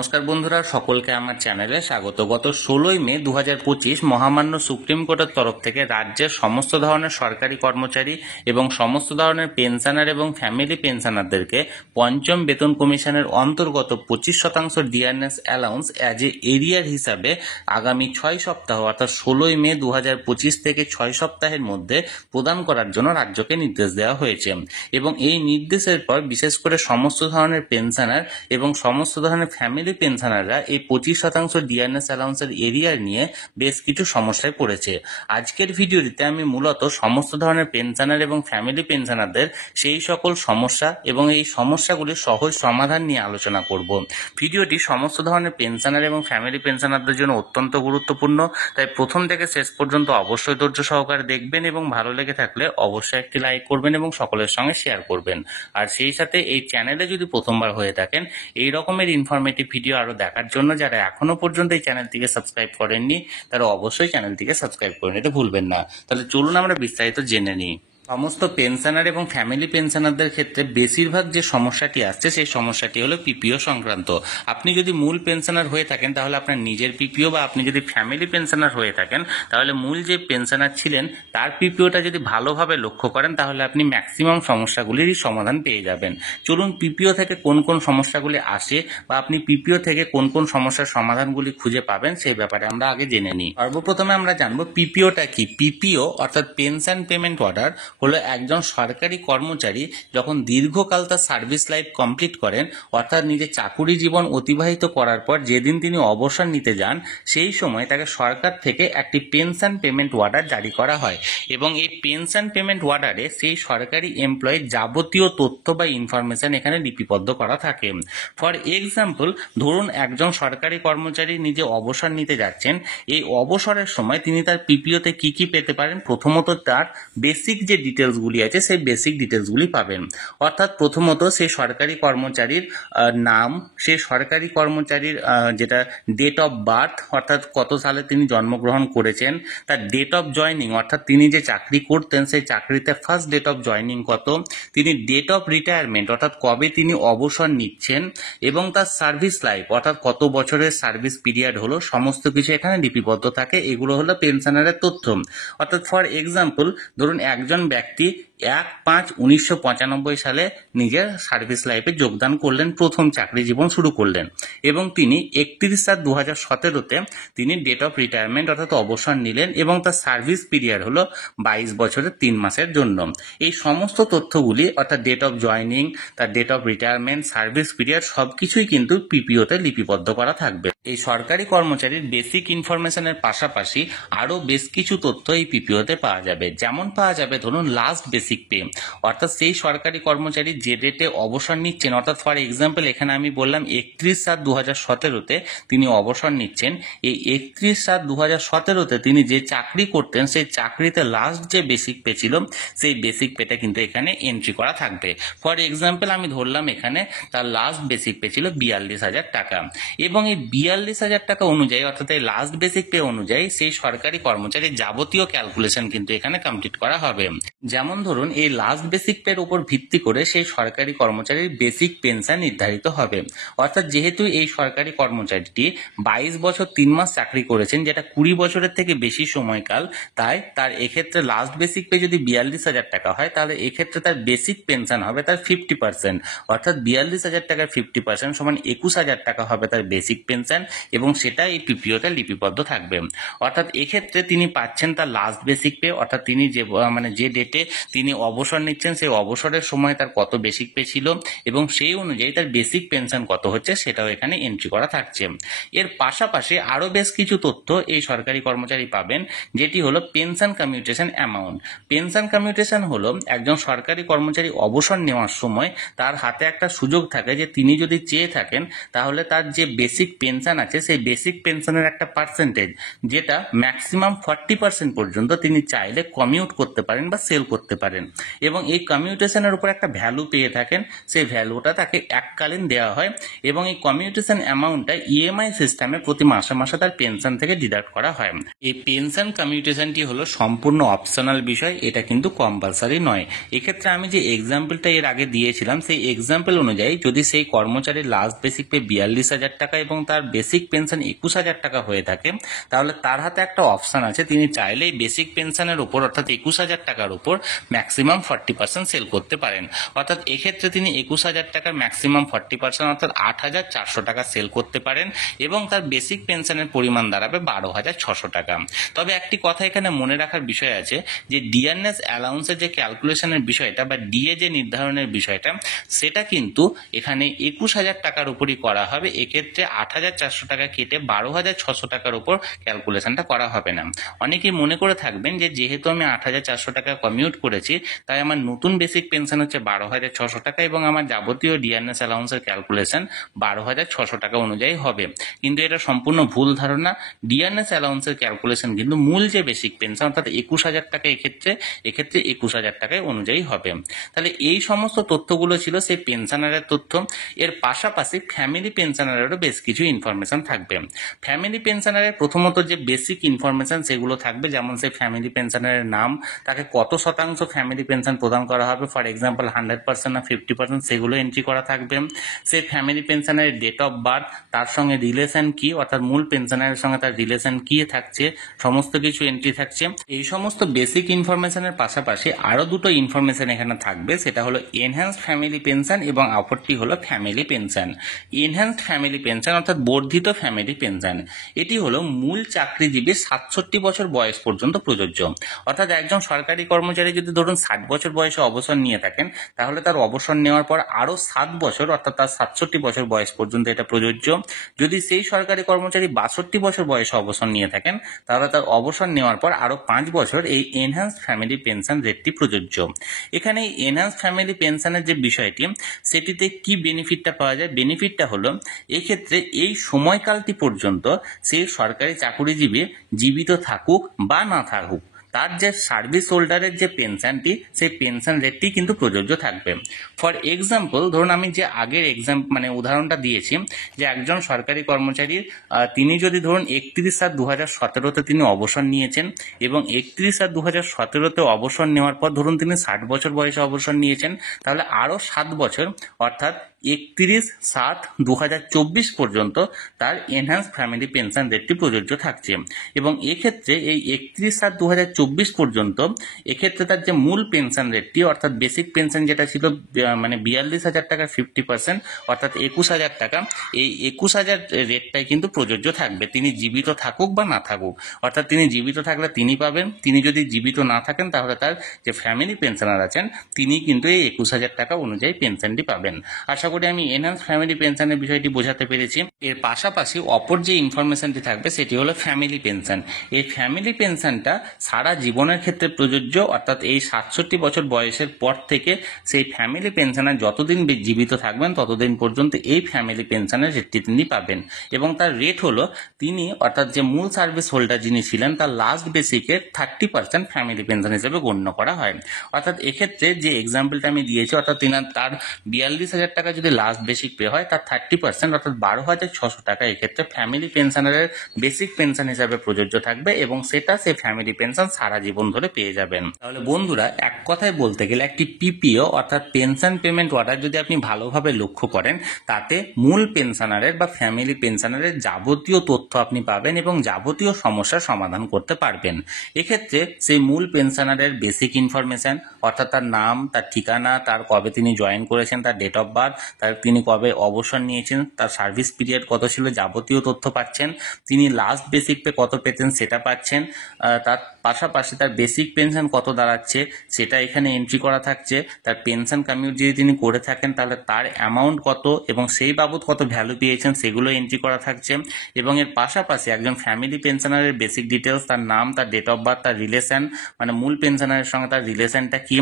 নমস্কার বন্ধুরা, সকলকে আমার চ্যানেলে স্বাগত। গত 16 মে 2025 মহামান্য সুপ্রিম কোর্টের তরফ থেকে রাজ্যের সমস্ত ধরনের সরকারি কর্মচারী এবং সমস্ত ধরনের পেনশনার এবং ফ্যামিলি পেনশনারদেরকে পঞ্চম বেতন কমিশনের অন্তর্গত 25% ডিয়ারনেস অ্যালাউন্স অ্যাজ এ এরিয়ার হিসাবে আগামী 6 সপ্তাহ অর্থাৎ 16 মে 2025 থেকে 6 সপ্তাহের মধ্যে প্রদান করার জন্য রাজ্যকে নির্দেশ দেওয়া হয়েছে। এবং এই নির্দেশের পর বিশেষ করে সমস্ত ধরনের পেনশনার এবং সমস্ত ধরনের ফ্যামিলি পেনশনাররা এই 25% ডিয়ারনেস অ্যালাউন্সের এরিয়া নিয়ে বেশ কিছু সমস্যায় পড়েছে। আজকের ভিডিওটিতে আমি মূলত সমস্ত ধরনের পেনশনার এবং ফ্যামিলি পেনশনারদের সেই সকল সমস্যা এবং এই সমস্যাগুলির সহজ সমাধান নিয়ে আলোচনা করব। ভিডিওটি সমস্ত ধরনের পেনশনার এবং ফ্যামিলি পেনশনারদের জন্য অত্যন্ত গুরুত্বপূর্ণ, তাই প্রথম থেকে শেষ পর্যন্ত অবশ্যই ধৈর্য সহকারে দেখবেন এবং ভালো লেগে থাকলে অবশ্যই একটি লাইক করবেন এবং সকলের সঙ্গে শেয়ার করবেন। আর সেই সাথে এই চ্যানেলে যদি প্রথমবার হয়ে থাকেন এই রকমের ইনফরমেটিভ ভিডিও আরো দেখার জন্য যারা এখনো পর্যন্ত এই চ্যানেলটিকে সাবস্ক্রাইব করেননি তারা অবশ্যই চ্যানেলটিকে সাবস্ক্রাইব করে নিতে ভুলবেন না। তাহলে চলুন আমরা বিস্তারিত জেনে নিই। সমস্ত পেনশনার এবং ফ্যামিলি পেনশনারদের ক্ষেত্রে বেশিরভাগ যে সমস্যাটি আসছে সেই সমস্যাটি হলো পিপিও সংক্রান্ত। আপনি যদি মূল পেনশনার হয়ে থাকেন তাহলে আপনার নিজের পিপিও, বা আপনি যদি ফ্যামিলি পেনশনার হয়ে থাকেন তাহলে মূল যে পেনশনার ছিলেন তার পিপিওটা যদি ভালোভাবে লক্ষ্য করেন তাহলে আপনি ম্যাক্সিমাম সমস্যাগুলিরই সমাধান পেয়ে যাবেন। চলুন পিপিও থেকে কোন কোন সমস্যাগুলি আসে বা আপনি পিপিও থেকে কোন কোন সমস্যার সমাধানগুলি খুঁজে পাবেন সেই ব্যাপারে আমরা আগে জেনে নিই। সর্বপ্রথমে আমরা জানবো পিপিওটা কি। পিপিও অর্থাৎ পেনশন পেমেন্ট অর্ডার হলো একজন সরকারি কর্মচারী যখন দীর্ঘকাল তার সার্ভিস লাইফ কমপ্লিট করেন, অর্থাৎ নিজের চাকুরি জীবন অতিবাহিত করার পর যেদিন তিনি অবসর নিতে যান সেই সময় তাকে সরকার থেকে একটি পেনশন পেমেন্ট অর্ডার জারি করা হয় এবং এই পেনশন পেমেন্ট অর্ডারে সেই সরকারি এমপ্লয়ির যাবতীয় তথ্য বা ইনফরমেশন এখানে লিপিবদ্ধ করা থাকে। ফর এক্সাম্পল, ধরুন একজন সরকারি কর্মচারী নিজে অবসর নিতে যাচ্ছেন, এই অবসরের সময় তিনি তার পিপিওতে কি কি পেতে পারেন। প্রথমত তার বেসিক যে ডিটেলসগুলি আছে সেই বেসিক ডিটেলসগুলি পাবেন, অর্থাৎ প্রথমত সেই সরকারি কর্মচারীর নাম, সেই সরকারি কর্মচারীর যেটা ডেট অফ বার্থ অর্থাৎ কত সালে তিনি জন্মগ্রহণ করেছেন, তার ডেট অফ জয়নিং অর্থাৎ তিনি যে চাকরি করতেন সেই চাকরিতে ফার্স্ট ডেট অফ জয়নিং কত, তিনি ডেট অফ রিটায়ারমেন্ট অর্থাৎ কবে তিনি অবসর নিচ্ছেন, এবং তার সার্ভিস লাইফ অর্থাৎ কত বছরের সার্ভিস পিরিয়ড হলো, সমস্ত কিছু এখানে লিপিবদ্ধ থাকে। এগুলো হলো পেনশনারের তথ্য। অর্থাৎ ফর এক্সাম্পল, ধরুন একজন ব্যক্তি 1/5/1995 সালে নিজের সার্ভিস লাইফে যোগদান করলেন, প্রথম চাকরি জীবন শুরু করলেন এবং তিনি 31/7/2017-তে তিনি ডেট অফ রিটায়ারমেন্ট অর্থাৎ অবসর নিলেন এবং তার সার্ভিস পিরিয়ড হলো 22 বছরের 3 মাসের জন্য। এই সমস্ত তথ্যগুলি অর্থাৎ ডেট অফ জয়নিং, তার date of retirement, service period সবকিছুই কিন্তু পিপিওতে লিপিবদ্ধ করা থাকবে। এই সরকারি কর্মচারীর বেসিক ইনফরমেশনের পাশাপাশি আরো বেশ কিছু তথ্য এই পিপিওতে পাওয়া যাবে। যেমন পাওয়া যাবে ধরুন লাস্ট বেসিক পে, অর্থাৎ সেই সরকারি কর্মচারী যে ডেটে অবসর নিচ্ছেন, অর্থাৎ ফর এক্সাম্পল এখানে আমি বললাম 31/7/2017-তে তিনি অবসর নিচ্ছেন, এই 31/7/2017-তে তিনি যে চাকরি করতেন সেই চাকরিতে লাস্ট যে বেসিক পে ছিল সেই বেসিক পেটা কিন্তু এখানে এন্ট্রি করা থাকবে। ফর এক্সাম্পল আমি ধরলাম এখানে তার লাস্ট বেসিক পে ছিল 42,000 টাকা এবং এই 42,000 টাকা অনুযায়ী অর্থাৎ এই লাস্ট বেসিক পে অনুযায়ী সেই সরকারি কর্মচারীর যাবতীয় ক্যালকুলেশন কিন্তু এখানে কমপ্লিট করা হবে। যেমন ধরুন এই লাস্ট বেসিক পের উপর ভিত্তি করে সেই সরকারি কর্মচারীর বেসিক পেনশন নির্ধারিত হবে। অর্থাৎ যেহেতু এই সরকারি কর্মচারীটি 22 বছর 3 মাস চাকরি করেছেন, যেটা 20 বছরের থেকে বেশি সময়কাল, তাই তার এক্ষেত্রে লাস্ট বেসিক পে যদি 42,000 টাকা হয় তাহলে এক্ষেত্রে তার বেসিক পেনশন হবে তার 50%, অর্থাৎ 42,000 টাকার 50% সমান 21,000 টাকা হবে তার বেসিক পেনশন এবং সেটা এই পিপিওতে লিপিবদ্ধ থাকবে। অর্থাৎ এক্ষেত্রে তিনি পাচ্ছেন তার লাস্ট বেসিক পে, অর্থাৎ তিনি যে ডেটে তিনি অবসর নিচ্ছেন সেই অবসরের সময় তার কত বেসিক পে ছিল এবং সেই অনুযায়ী তার বেসিক পেনশন কত হচ্ছে সেটাও এখানে এন্ট্রি করা থাকছে। এর পাশাপাশি আরো বেশ কিছু তথ্য এই সরকারি কর্মচারী পাবেন, যেটি হলো pension commutation amount. Pension commutation হলো একজন সরকারি কর্মচারী অবসর নেওয়ার সময় তার হাতে একটা সুযোগ থাকে যে তিনি যদি চেয়ে থাকেন তাহলে তার যে বেসিক পেনশন আছে সেই বেসিক পেনশনের একটা পার্সেন্টেজ, যেটা ম্যাক্সিমাম 40% পর্যন্ত তিনি চাইলে কমিউট করতে পারেন বা সেল করতে পারেন পারেন এবং এই কমিউটেশনের উপর একটা ভ্যালু পেয়ে থাকেন, সেই ভ্যালুটা তাকে এককালীন দেওয়া হয় এবং এই কমিউটেশন অ্যামাউন্টটা ইএমআই সিস্টেমে প্রতি মাসে মাসে তার পেনশন থেকে ডিডাক্ট করা হয়। এই পেনশন কমিউটেশনটি হলো সম্পূর্ণ অপশনাল বিষয়, এটা কিন্তু কম্পালসারি নয়। এক্ষেত্রে আমি যে এক্সাম্পলটা এর আগে দিয়েছিলাম সেই এক্সাম্পল অনুযায়ী যদি সেই কর্মচারীর লাস্ট বেসিক পে 42,000 টাকা এবং তার বেসিক পেনশন 21,000 টাকা হয়ে থাকে, তাহলে তার হাতে একটা অপশন আছে, তিনি চাইলেই বেসিক পেনশনের উপর অর্থাৎ 21,000 টাকার উপর ম্যাক্সিমাম 40% সেল করতে পারেন। অর্থাৎ এক্ষেত্রে তিনি 21,000 টাকার ম্যাক্সিমাম 40% অর্থাৎ 8,400 টাকা সেল করতে পারেন এবং তার বেসিক পেনশনের পরিমাণ দাঁড়াবে 12,600 টাকা। তবে একটি কথা এখানে মনে রাখার বিষয় আছে যে ডিয়ারনেস অ্যালাউন্সের যে ক্যালকুলেশনের বিষয়টা বা ডিএ যে নির্ধারণের বিষয়টা, সেটা কিন্তু এখানে 21,000 টাকার উপরই করা হবে। এক্ষেত্রে 8,400 টাকা কেটে 12,600 টাকার উপর ক্যালকুলেশনটা করা হবে না। অনেকেই মনে করে থাকবেন যে যেহেতু আমি 8,400 টাকা কমিউট করেছি তাই আমার নতুন বেসিক পেনশন হচ্ছে 12,600 টাকা এবং আমার যাবতীয় ডিয়ারনেস অ্যালাউন্সের ক্যালকুলেশন 12,600 টাকা অনুযায়ী হবে, কিন্তু এটা সম্পূর্ণ ভুল ধারণা। ডিয়ারনেস অ্যালাউন্সের ক্যালকুলেশন কিন্তু মূল যে বেসিক পেনশন অর্থাৎ 21,000 টাকা এক্ষেত্রে 21,000 টাকায় অনুযায়ী হবে। তাহলে এই সমস্ত তথ্যগুলো ছিল সেই পেনশনারের তথ্য। এর পাশাপাশি ফ্যামিলি পেনশনারেরও বেশ কিছু ইনফরমেশন থাকবে। ফ্যামিলি পেনশনারের প্রথমত যে বেসিক ইনফরমেশন সেগুলো থাকবে, যেমন সেই ফ্যামিলি পেনশনারের নাম, তাকে কত শতাংশ ফ্যামিলি পেনশন প্রদান করা হবে, ফর এক্সাম্পল 100% না 50%, সেগুলো এন্ট্রি করা থাকবে। সেই ফ্যামিলি পেনশনারের ডেট অফ বার্থ, তার সঙ্গে রিলেশন কি অর্থাৎ মূল পেনশনারের সঙ্গে তার রিলেশন কি থাকছে, সমস্ত কিছু এন্ট্রি থাকছে। এই সমস্ত বেসিক ইনফরমেশনের পাশাপাশি আরো দুটো ইনফরমেশন এখানে থাকবে, সেটা হলো এনহ্যান্সড ফ্যামিলি পেনশন এবং অপরটি হলো family pension. Enhanced family pension অর্থাৎ বর্ধিত ফ্যামিলি পেনশন, এটি হলো মূল চাকরিজীবীর 67 বছর বয়স পর্যন্ত প্রযোজ্য। অর্থাৎ একজন সরকারি কর্মচারী যদি ধরুন 60 বছর বয়সে অবসর নিয়ে থাকেন, তাহলে তার অবসর নেওয়ার পর আরো 7 বছর অর্থাৎ তার 67 বছর বয়স পর্যন্ত এটা প্রযোজ্য। যদি সেই সরকারি কর্মচারী 62 বছর বয়সে অবসর নিয়ে থাকেন, তাহলে তার অবসর নেওয়ার পর আরো 5 বছর এই এনহ্যান্সড ফ্যামিলি পেনশন রেটটি প্রযোজ্য। এখানে এই এনহ্যান্সড ফ্যামিলি পেনশনের যে বিষয়টি, সেটিতে কি বেনিফিটটা পাওয়া যায়? বেনিফিটটা হলো এক্ষেত্রে এই সময়কালটি পর্যন্ত সেই সরকারি চাকুরিজীবী জীবিত থাকুক বা না থাকুক, তার যে সার্ভিস হোল্ডারের যে পেনশনটি, সেই পেনশন রেটটি কিন্তু প্রযোজ্য থাকবে। ফর এক্সাম্পল ধরুন আমি যে আগের উদাহরণটা দিয়েছি, যে একজন সরকারি কর্মচারীর তিনি যদি ধরুন 31/7/2017 তিনি অবসর নিয়েছেন এবং 31/7/2017 অবসর নেওয়ার পর ধরুন তিনি 60 বছর বয়সে অবসর নিয়েছেন, তাহলে আরো 7 বছর অর্থাৎ 31/7/2024 পর্যন্ত তার এনহ্যান্স ফ্যামিলি পেনশন রেটটি প্রযোজ্য থাকছে। এবং এক্ষেত্রে এই 31/7/2024 পর্যন্ত এক্ষেত্রে তার যে মূল পেনশন রেটটি অর্থাৎ বেসিক পেনশন যেটা ছিল 42,000 টাকার 50% অর্থাৎ 21,000 টাকা, এই 21,000 রেটটাই কিন্তু প্রযোজ্য থাকবে, তিনি জীবিত থাকুক বা না থাকুক। অর্থাৎ তিনি জীবিত থাকলে তিনি পাবেন, তিনি যদি জীবিত না থাকেন তাহলে তার যে ফ্যামিলি পেনশনার আছেন তিনি কিন্তু এই 21,000 টাকা অনুযায়ী পেনশনটি পাবেন। আশা করি আমি এনহ্যান্স ফ্যামিলি পেনশনের বিষয়টি বোঝাতে পেরেছি। এর পাশাপাশি অপর যে ইনফরমেশনটি থাকবে সেটি হলো ফ্যামিলি পেনশন। এই ফ্যামিলি পেনশনটা সারা জীবনের ক্ষেত্রে প্রযোজ্য, অর্থাৎ এই 67 বছর বয়সের পর থেকে সেই ফ্যামিলি পেনশনার যতদিন জীবিত থাকবেন ততদিন পর্যন্ত এই ফ্যামিলি পেনশনের রেটটি তিনি পাবেন এবং তার রেট হলো তিনি অর্থাৎ যে মূল সার্ভিস হোল্ডার যিনি ছিলেন তার লাস্ট বেসিকের 30% ফ্যামিলি পেনশন হিসেবে গণ্য করা হয়। অর্থাৎ এক্ষেত্রে যে এক্সাম্পলটা আমি দিয়েছি অর্থাৎ তার 42,000 টাকা যদি লাস্ট বেসিক পে হয়, তার 30% অর্থাৎ 12,600 টাকা এক্ষেত্রে ফ্যামিলি পেনশনারের বেসিক পেনশন হিসাবে প্রযোজ্য থাকবে এবং সেটা সেই ফ্যামিলি পেনশন সারা জীবন ধরে পেয়ে যাবেন। তাহলে বন্ধুরা এক কথায় বলতে গেলে একটি পিপিও অর্থাৎ পেনশন পেমেন্ট অর্ডার যদি আপনি ভালোভাবে লক্ষ্য করেন, তাতে মূল পেনশনারের বা ফ্যামিলি পেনশনারের যাবতীয় তথ্য আপনি পাবেন এবং যাবতীয় সমস্যার সমাধান করতে পারবেন। এক্ষেত্রে সেই মূল পেনশনারের বেসিক ইনফরমেশন অর্থাৎ তার নাম, তার ঠিকানা, তার কবে তিনি জয়েন করেছেন, তার ডেট অফ বার্থ, তার তিনি কবে অবসর নিয়েছেন, তার সার্ভিস পিরিয়ড কত ছিল, যাবতীয় তথ্য পাচ্ছেন। তিনি লাস্ট বেসিক পে কত পেতেন সেটা পাচ্ছেন। তার পাশাপাশি তার বেসিক পেনশন কত দাঁড়াচ্ছে সেটা এখানে এন্ট্রি করা থাকছে। তার পেনশন কমিউট যদি তিনি করে থাকেন তাহলে তার অ্যামাউন্ট কত এবং সেই বাবদ কত ভ্যালু পেয়েছেন সেগুলো এন্ট্রি করা থাকছে। এবং এর পাশাপাশি একজন ফ্যামিলি পেনশনারের বেসিক ডিটেলস, তার নাম, তার ডেট অফ বার্থ, তার রিলেশন মূল পেনশনারের সঙ্গে তার রিলেশনটা কি,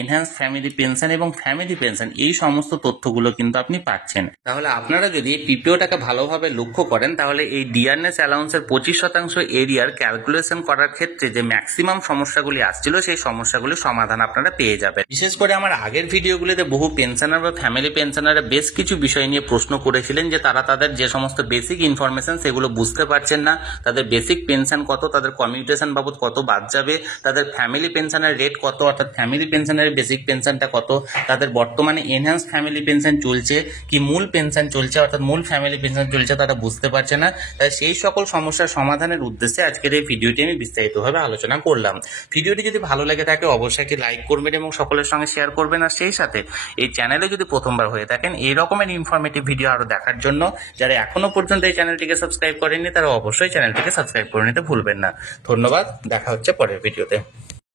এনহ্যান্স ফ্যামিলি পেনশন এবং ফ্যামিলি পেনশন, এই সমস্ত তথ্যগুলো সেগুলো কিন্তু আপনি পাচ্ছেন। তাহলে আপনারা যদি এই পিপিওটাকে ভালোভাবে লক্ষ্য করেন তাহলে এই ডিয়ারনেস অ্যালাউন্সের 25% এরিয়ার ক্যালকুলেশন করার ক্ষেত্রে যে ম্যাক্সিমাম সমস্যাগুলি আসছিল সেই সমস্যাগুলির সমাধান আপনারা পেয়ে যাবেন। বিশেষ করে আমার আগের ভিডিওগুলিতে বহু পেনশনার বা ফ্যামিলি পেনশনাররা বেশ কিছু বিষয় নিয়ে প্রশ্ন করেছিলেন যে তারা তাদের যে সমস্ত বেসিক ইনফরমেশন সেগুলো বুঝতে পারছেন না, তাদের বেসিক পেনশন কত, তাদের কমিউটেশন বাবদ কত বাদ যাবে, তাদের ফ্যামিলি পেনশনের রেট কত, অর্থাৎ ফ্যামিলি পেনশনের বেসিক পেনশনটা কত, তাদের বর্তমানে এনহ্যান্স ফ্যামিলি পেনশন চলছে কি মূল পেনশন চলছে অর্থাৎ মূল ফ্যামিলি পেনশন চলছে, তারা বুঝতে পারছে না। তাই সেই সকল সমস্যার সমাধানের উদ্দেশ্যে আজকের এই ভিডিওটি আমি বিস্তারিতভাবে আলোচনা করলাম। ভিডিওটি যদি ভালো লেগে থাকে অবশ্যই একটি লাইক করবেন এবং সকলের সঙ্গে শেয়ার করবেন। আর সেই সাথে এই চ্যানেলে যদি প্রথমবার হয়ে থাকেন এই রকমের ইনফরমেটিভ ভিডিও আরো দেখার জন্য যারা এখনো পর্যন্ত এই চ্যানেলটিকে সাবস্ক্রাইব করেননি তারা অবশ্যই চ্যানেলটিকে সাবস্ক্রাইব করে নিতে ভুলবেন না। ধন্যবাদ, দেখা হচ্ছে পরের ভিডিওতে।